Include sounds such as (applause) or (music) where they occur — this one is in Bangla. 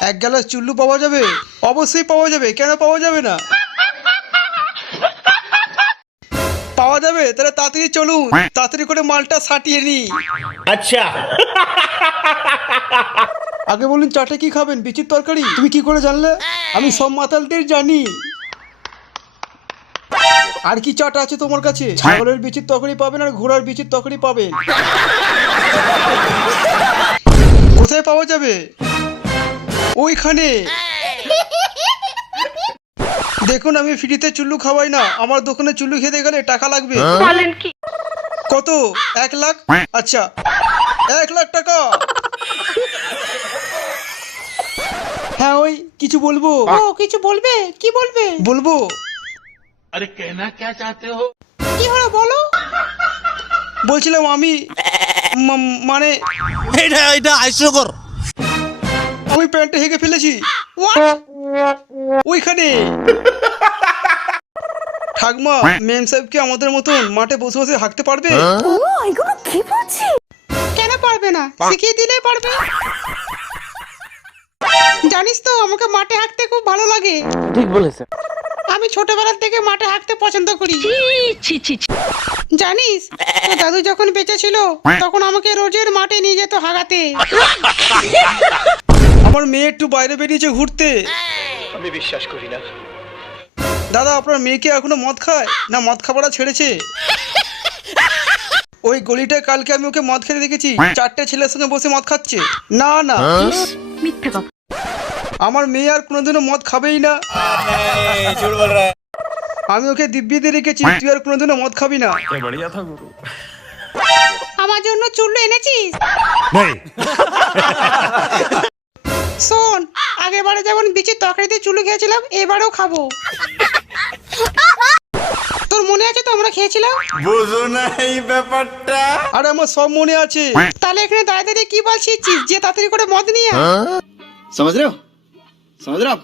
এক গ্লাস চুল্লু পাওয়া যাবে? অবশ্যই পাওয়া যাবে কেন পাওয়া যাবে না? পাওয়া যাবে? তাহলে তাড়াতাড়ি চলুন হ্যাঁ। তাড়াতাড়ি করে মালটা সাটিয়ে নি আচ্ছা। আগে বলুন চাটে কি খাবেন? বিচির তরকারি? তুমি কি করে জানলে? আমি সব মাতালদের জানি। আর কি চাট আছে তোমার কাছে? হ্যাঁ। ছাগলের বিচির তরকারি পাবেন আর ঘোড়ার বিচির তরকারি পাবেন। কোথায় পাওয়া যাবে? ওইখানে। দেখুন আমি ফ্রিতে চুল্লু খাওয়াই না। আমার দোকানে চুল্লু খেতে গেলে টাকা লাগবে। হ্যাঁ? কত? এক লাখ? হ্যাঁ। আচ্ছা। এক লাখ টাকা। হ্যাঁ ওই কিছু বলব? ও কিছু বলবে? কি বলবে? বলব। আরে কেনা কে চাতে হো? কি হলো বলো। বলছিলাম আমি মানে এটা এটা আইসকর আমি প্যান্টে হেগে ফেলেছি। ওইখানে। ঠাকমা মেম সাহেব কি আমাদের মতন মাঠে বসে বসে হাঁকতে পারবে? কেন পারবে না? শিখিয়ে দিলে পারবে। জানিস তো আমাকে মাঠে হাঁকতে খুব ভালো লাগে। ঠিক বলেছে। আমি ছোটবেলা থেকে মাঠে হাঁকতে পছন্দ করি। জানিস দাদু যখন বেঁচে ছিল তখন আমাকে রোজের মাঠে নিয়ে যেত হাগাতে (laughs) আমার মেয়ে একটু বাইরে বেরিয়েছে ঘুরতে। আমি বিশ্বাস করি না। দাদা আপনার মেয়েকে এখনও মদ খায়? না মদ খাবারটা ছেড়েছে? ওই গলিটায় কালকে আমি ওকে মদ খেতে দেখেছি। চারটে ছেলের সঙ্গে বসে মদ খাচ্ছে। না না। আমার মেয়ে আর কোনোদিনও মদ খাবেই না। আমি ওকে দিব্যি দিয়ে রেখেছি তুই আর কোনোদিনও মদ খাবি না। আমার জন্য চুল্লু এনেছিস? শোন আগেরবারে যেমন বিচির তরকারিতে চুলু খেয়েছিলাম এবারেও খাব। তোর মনে আছে তো আমরা খেয়েছিলাম? বুঝো না এই ব্যাপারটা। আরে আমার সব মনে আছে। তাহলে এখানে দাঁড়িয়ে দাঁড়িয়ে কি বলছিস? যে তাড়াতাড়ি করে মদ নিয়ে হ্যাঁ? সমাজ রেও সমাজ রাও